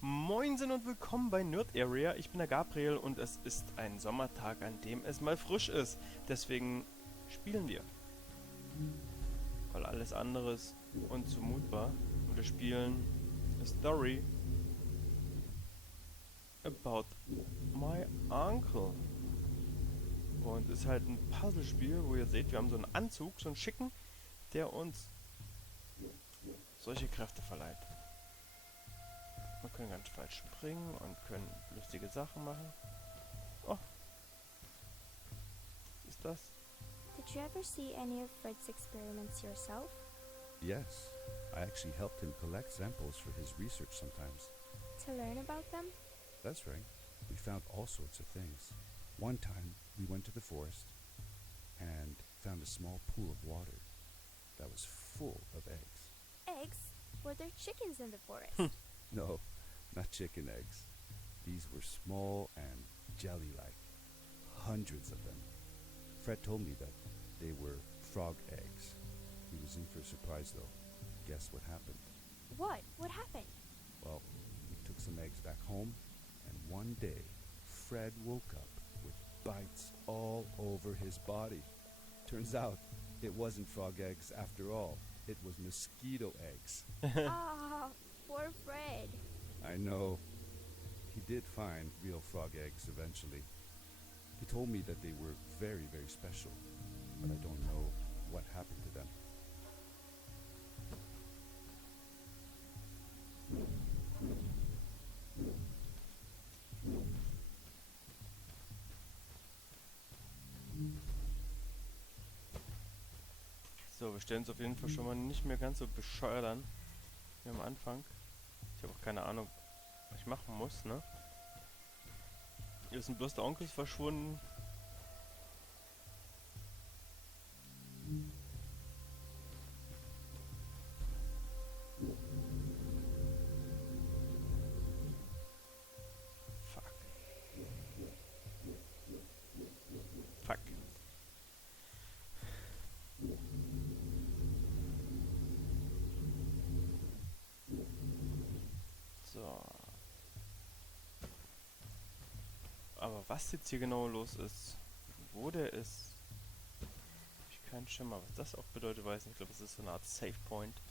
Moinsen und willkommen bei NerdArea. Ich bin der Gabriel und es ist ein Sommertag, an dem es mal frisch ist. Deswegen spielen wir. Weil alles andere ist unzumutbar. Und wir spielen a story about my uncle. Und es ist halt ein Puzzlespiel, wo ihr seht, wir haben so einen Anzug, so einen schicken, der uns solche Kräfte verleiht. Wir können ganz weit springen und können lustige Sachen machen. Oh. Was ist das? Did you ever see any of Fred's experiments yourself? Yes, I actually helped him collect samples for his research sometimes. To learn about them? That's right. We found all sorts of things. One time, we went to the forest and found a small pool of water that was full of eggs. Eggs? Were there chickens in the forest? No, not chicken eggs. These were small and jelly-like. Hundreds of them. Fred told me that they were frog eggs. He was in for a surprise, though. Guess what happened? What? What happened? Well, we took some eggs back home, and one day, Fred woke up with bites all over his body. Turns out, it wasn't frog eggs after all. It was mosquito eggs. Ah, poor Fred. I know. He did find real frog eggs eventually. He told me that they were very, very special, but I don't know what happened to them. So, wir stellen uns auf jeden Fall schon mal nicht mehr ganz so bescheuert an wie am Anfang. Ich habe auch keine Ahnung, was ich machen muss, ne? Hier ist bloß der Onkel verschwunden. Fuck. Fuck. So. Aber was jetzt hier genau los ist, wo der ist, hab ich keinen Schimmer. Was das auch bedeutet, weiß nicht. Ich glaube, es ist so eine Art Save Point.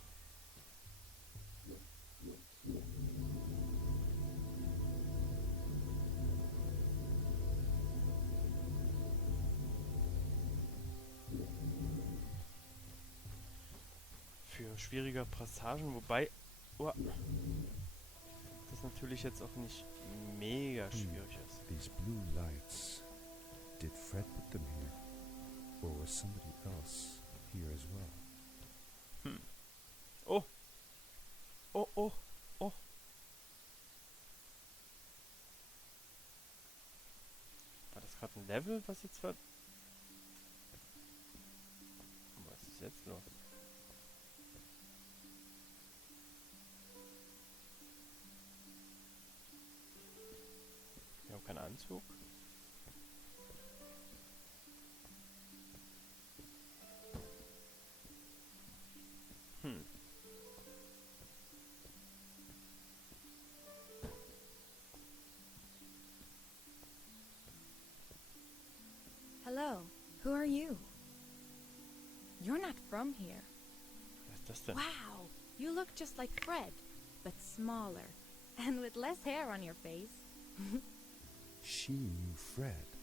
Für schwierige Passagen, wobei das natürlich jetzt auch nicht mega schwierig ist. These blue lights. Did Fred put them here? Or was somebody else here as well? Oh! Oh, oh, oh! War das gerade ein Level, was jetzt war? Was ist jetzt los? Wir haben keinen Anzug. Hello, who are you? You're not from here. Was ist das denn? Wow, you look just like Fred, but smaller, and with less hair on your face. She knew Fred.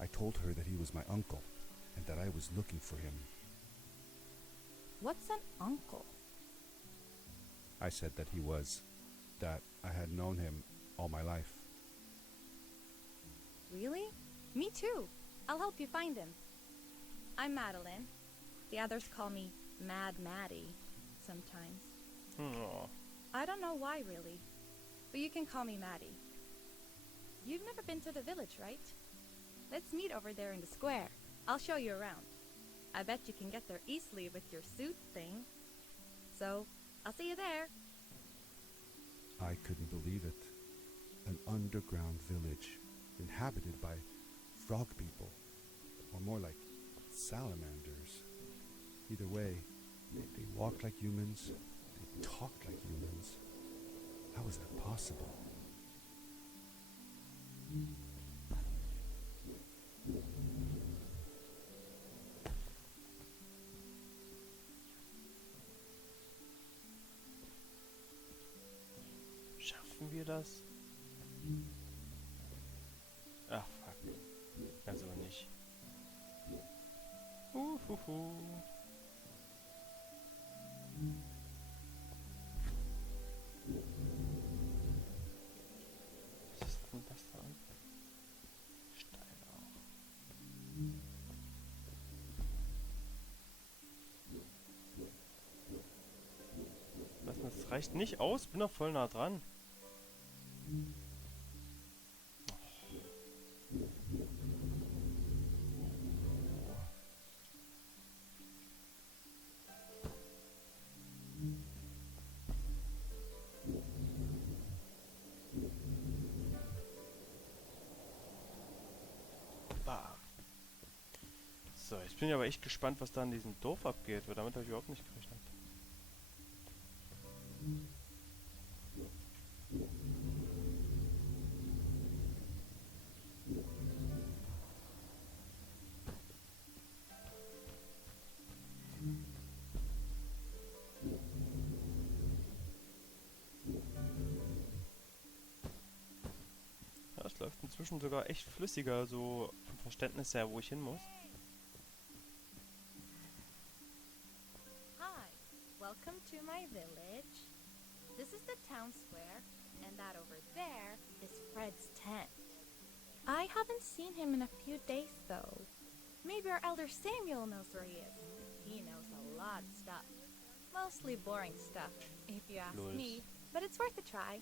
I told her that he was my uncle, and that I was looking for him. What's an uncle? I said that he was, that I had known him all my life. Really? Me too. I'll help you find him. I'm Madeline. The others call me Mad Maddie sometimes. Oh. I don't know why, really, but you can call me Maddie. You've never been to the village, right? Let's meet over there in the square. I'll show you around. I bet you can get there easily with your suit thing. So, I'll see you there. I couldn't believe it. An underground village inhabited by frog people, or more like salamanders. Either way, walk like humans. They talk like humans. How is that possible? Schaffen wir das? Ach, fuck. Also nicht. Uhuhu. Was ist denn das da? Stein auch. Was, das reicht nicht aus? Bin doch voll nah dran. Bam. So, jetzt bin ich aber echt gespannt, was da in diesem Dorf abgeht, weil damit habe ich überhaupt nicht gerechnet. Ja, es läuft inzwischen sogar echt flüssiger, so vom Verständnis her, wo ich hin muss. Hi, welcome to my village. This is the town square, and that over there is Fred's tent. I haven't seen him in a few days, though. Maybe our elder Samuel knows where he is. He knows a lot of stuff. Mostly boring stuff, if you ask Lols. me, but it's worth a try.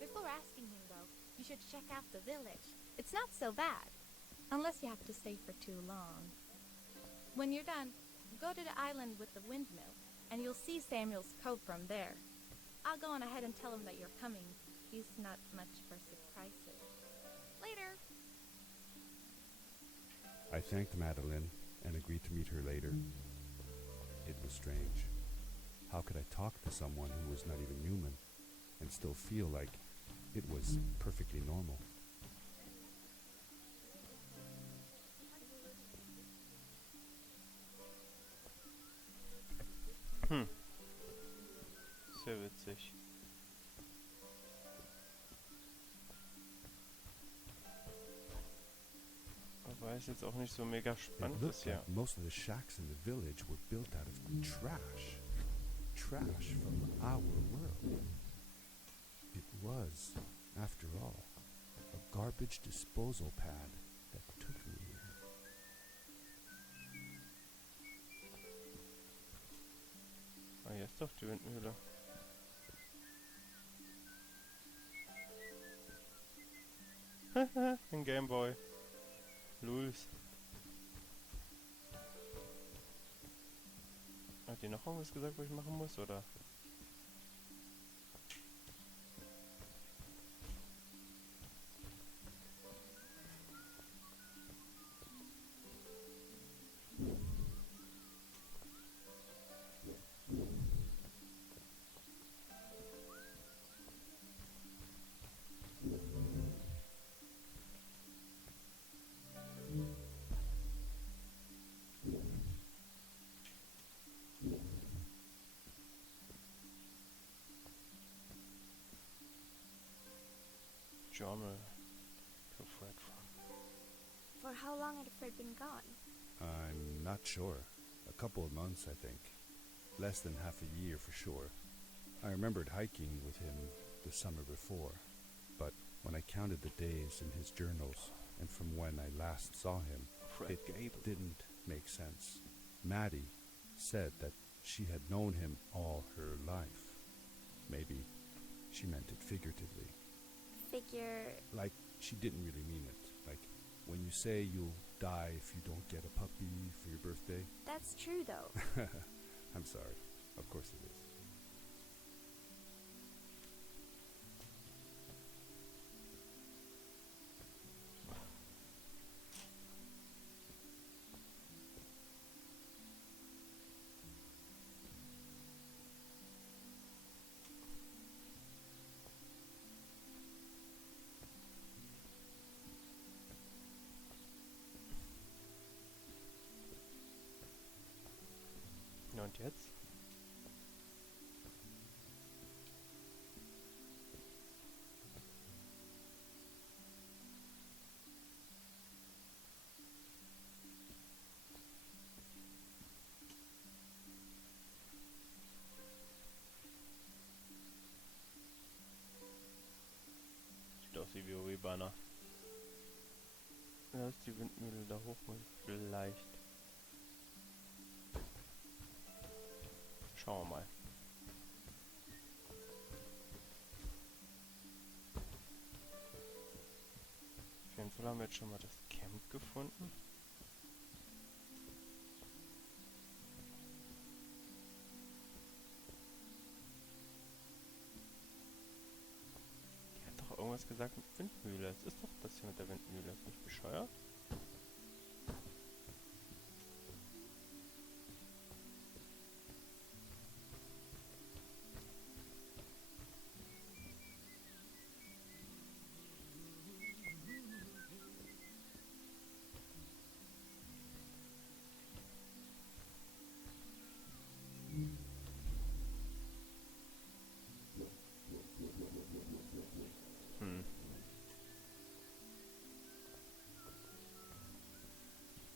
Before asking him, though, you should check out the village. It's not so bad, unless you have to stay for too long. When you're done, go to the island with the windmill, and you'll see Samuel's cove from there. I'll go on ahead and tell him that you're coming. He's not much for surprises. Later. I thanked Madeline and agreed to meet her later. It was strange. How could I talk to someone who was not even human and still feel like it was perfectly normal? Sehr witzig. Aber ist jetzt auch nicht so mega It spannend, das looked hier. like most of the shacks in the village were built out of trash. Trash from our world. It was, after all, a garbage disposal pad that took me here. Ah, hier ist doch die Windmühle. Ein Gameboy. Lulz. Hat die noch irgendwas gesagt, was ich machen muss, oder? Journal to Fred from. For how long had Fred been gone? I'm not sure. A couple of months, I think. Less than half a year for sure. I remembered hiking with him the summer before, but when I counted the days in his journals and from when I last saw him, Fred it Gabe. didn't make sense. Maddie said that she had known him all her life. Maybe she meant it figuratively. Figure. Like, she didn't really mean it. Like, when you say you'll die if you don't get a puppy for your birthday. That's true, though. I'm sorry. Of course it is. Und jetzt? Sieht aus wie WoW-Banner. Da ist die Windmühle da hoch und vielleicht. Schauen wir mal. Auf jeden Fall haben wir jetzt schon mal das Camp gefunden. Die hat doch irgendwas gesagt mit Windmühle. Es ist doch das hier mit der Windmühle. Ist nicht bescheuert? Hm.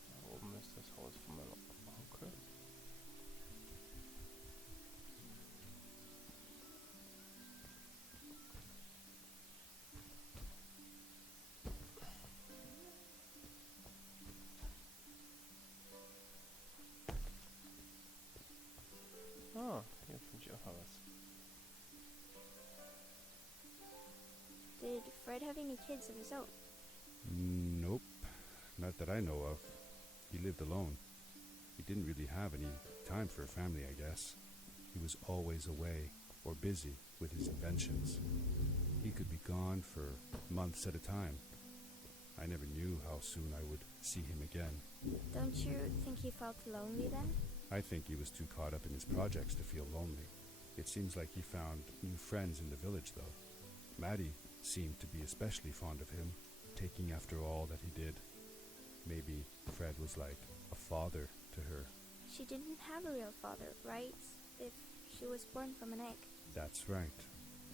Da oben ist das Haus von meinem Onkel. Ah, hier finde ich auch mal was. Did Fred have any kids of his own? Nope, not that I know of. He lived alone. He didn't really have any time for a family, I guess. He was always away or busy with his inventions. He could be gone for months at a time. I never knew how soon I would see him again. Don't you think he felt lonely then? I think he was too caught up in his projects to feel lonely. It seems like he found new friends in the village, though. Maddie seemed to be especially fond of him, taking after all that he did. Maybe Fred was like a father to her. She didn't have a real father, right? If she was born from an egg. That's right.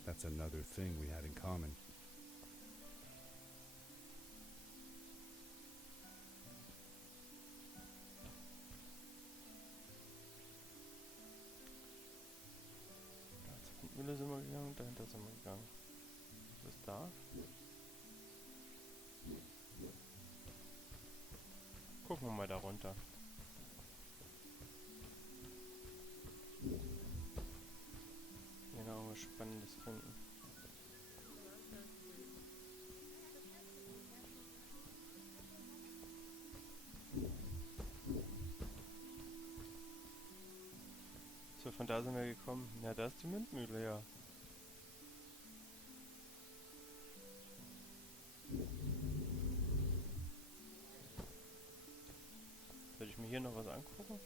That's another thing we had in common. Da zur Windmühle sind wir gegangen, dahinter sind wir gegangen. Was ist da? Gucken wir mal da runter. Hier noch irgendwas Spannendes finden. So, von da sind wir gekommen. Ja, da ist die Windmühle, ja. Soll ich mir hier noch was angucken?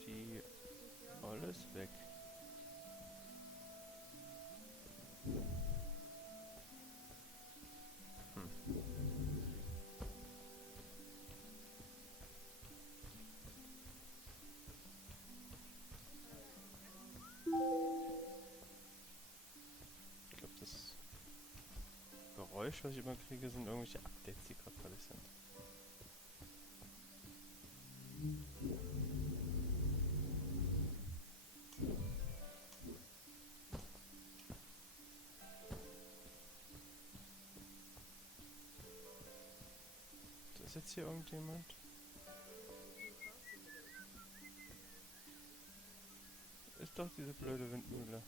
Die alles weg. Ich glaube, das Geräusch, was ich immer kriege, sind irgendwelche Updates, die gerade fertig sind. Ist jetzt hier irgendjemand? Ist doch diese blöde Windmühle.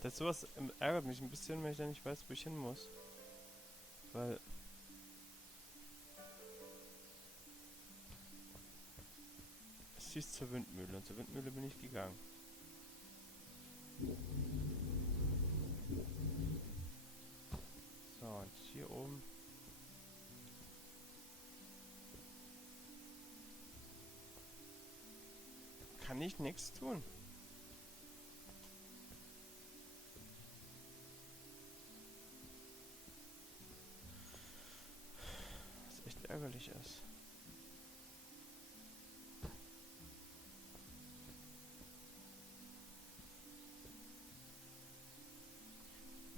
Das sowas ärgert mich ein bisschen, wenn ich da nicht weiß, wo ich hin muss. Weil es hieß zur Windmühle und zur Windmühle bin ich gegangen. So, und hier oben kann ich nichts tun. Was echt ärgerlich ist.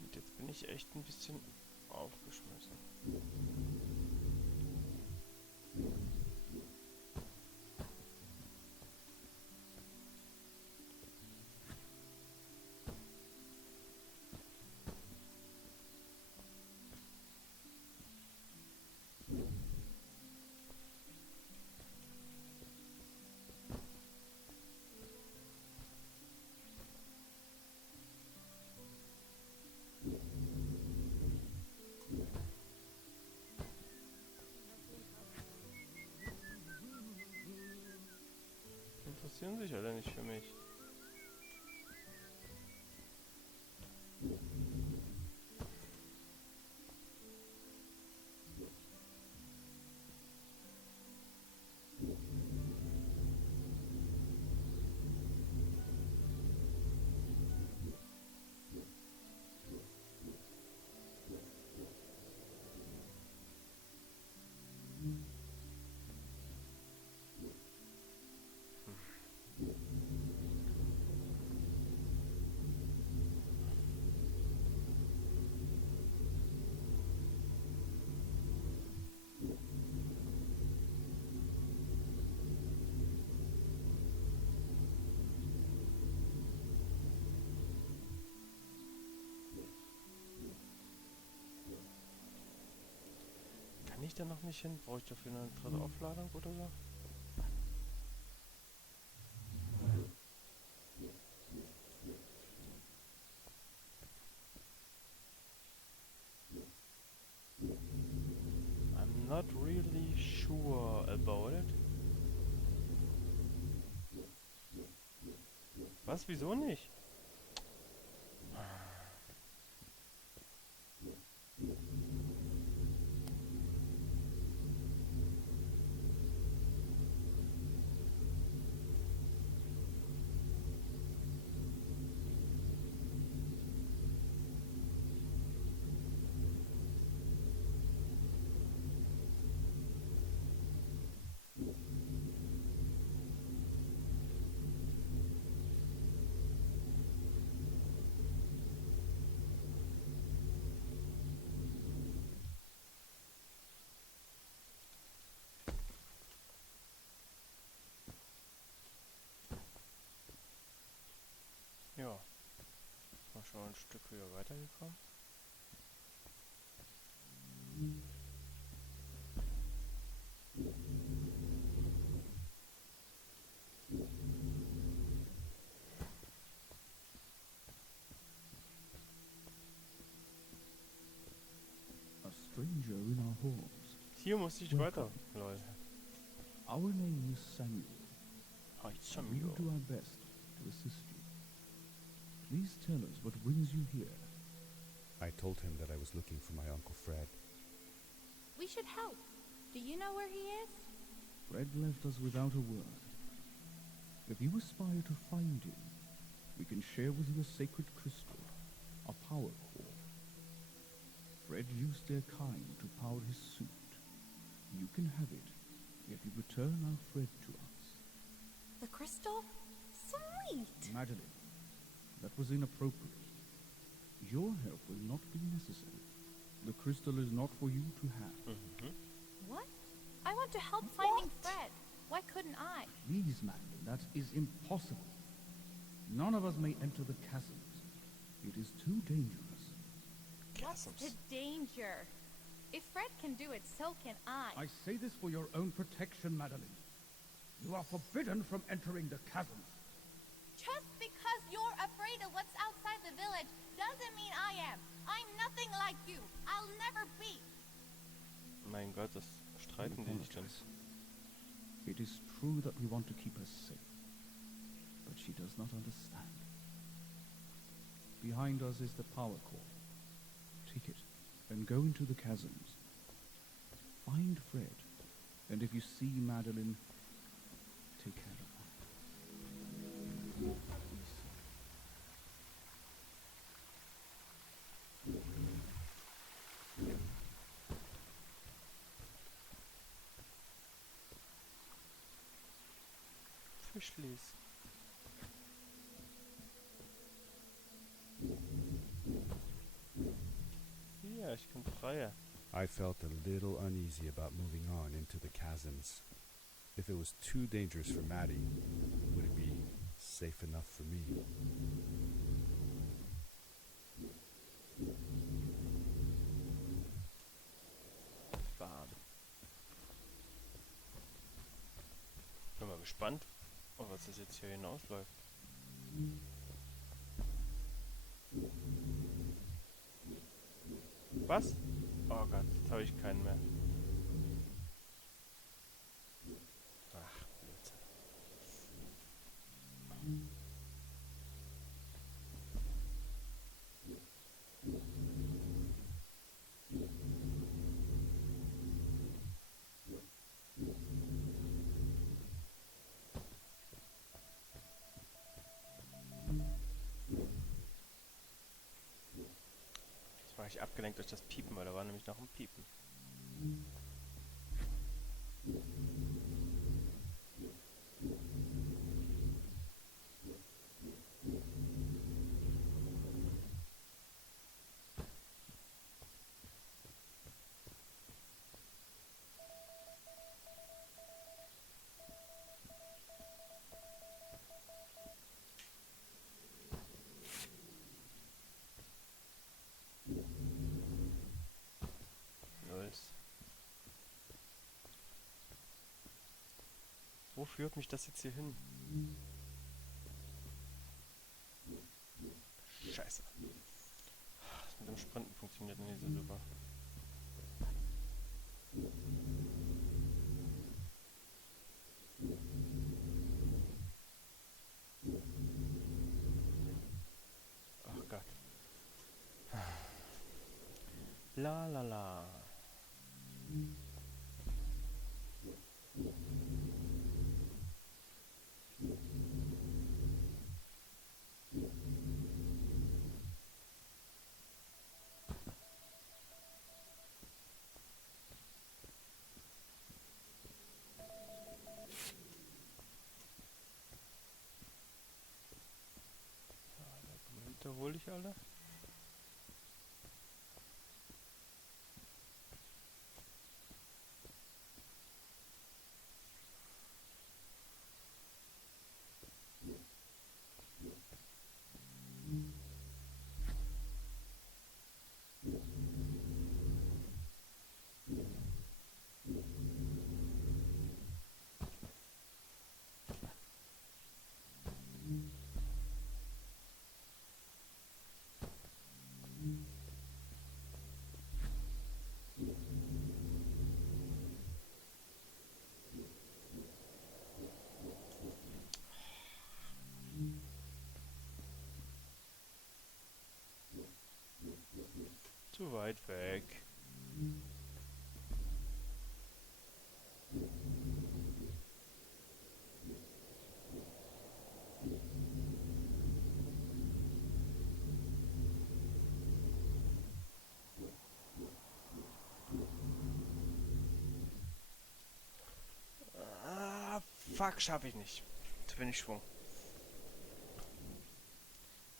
Und jetzt bin ich echt ein bisschen aufgeschmissen. Interessieren sich alle nicht für mich. Kann ich da noch nicht hin? Brauche ich dafür eine dritte Aufladung oder so? I'm not really sure about it. Was? Wieso nicht? Ja, ist mal schon ein Stück höher weitergekommen. A stranger in our halls. Hier musste ich weiter, Leute. Our name is Samuel. Hi, We will do our best to assist you. Please tell us what brings you here. I told him that I was looking for my Uncle Fred. We should help. Do you know where he is? Fred left us without a word. If you aspire to find him, we can share with you a sacred crystal, a power core. Fred used their kind to power his suit. You can have it if you return our Fred to us. The crystal? Sweet! Madeline, that was inappropriate. Your help will not be necessary. The crystal is not for you to have. What? I want to help finding Fred. Why couldn't I? Please, Madeline, that is impossible. None of us may enter the chasms. It is too dangerous. What's the danger? If Fred can do it, so can I. I say this for your own protection, Madeline. You are forbidden from entering the chasms. Just because you're afraid of what's outside the village doesn't mean I am. I'm nothing like you. I'll never be. Mein Gott, das streiten die sich dann. It is true that we want to keep her safe, but she does not understand. Behind us is the power core. Take it and go into the chasms. Find Fred, and if you see Madeline, take care of her. ich schließe. Ja, ich bin freier. I felt a little uneasy about moving on into the chasms. If it was too dangerous for Maddie, would it be safe enough for me? Bam. Bin mal gespannt, auf was das jetzt hier hinausläuft. Was? Oh Gott, jetzt habe ich keinen mehr. Ach, Blödsinn. Jetzt war ich abgelenkt durch das Piepen, weil da war nämlich noch ein Piepen. Nulls. Wo führt mich das jetzt hier hin? Scheiße. Das mit dem Sprinten funktioniert nicht so super. Ach Gott. La la la. Dokumente hole ich alle. Zu weit weg. Ah, fuck, schaffe ich nicht. Zu wenig Schwung.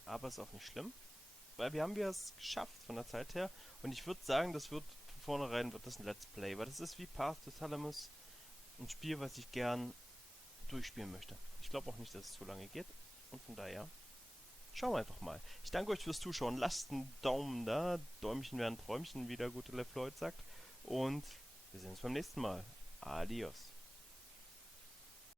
Aber ist auch nicht schlimm. Weil wir haben es geschafft von der Zeit her. Und ich würde sagen, das wird von vornherein wird das ein Let's Play. Weil das ist wie Path to Salamis. Ein Spiel, was ich gern durchspielen möchte. Ich glaube auch nicht, dass es zu lange geht. Und von daher, schauen wir einfach mal. Ich danke euch fürs Zuschauen. Lasst einen Daumen da. Däumchen werden Träumchen, wie der gute LeFloid sagt. Und wir sehen uns beim nächsten Mal. Adios.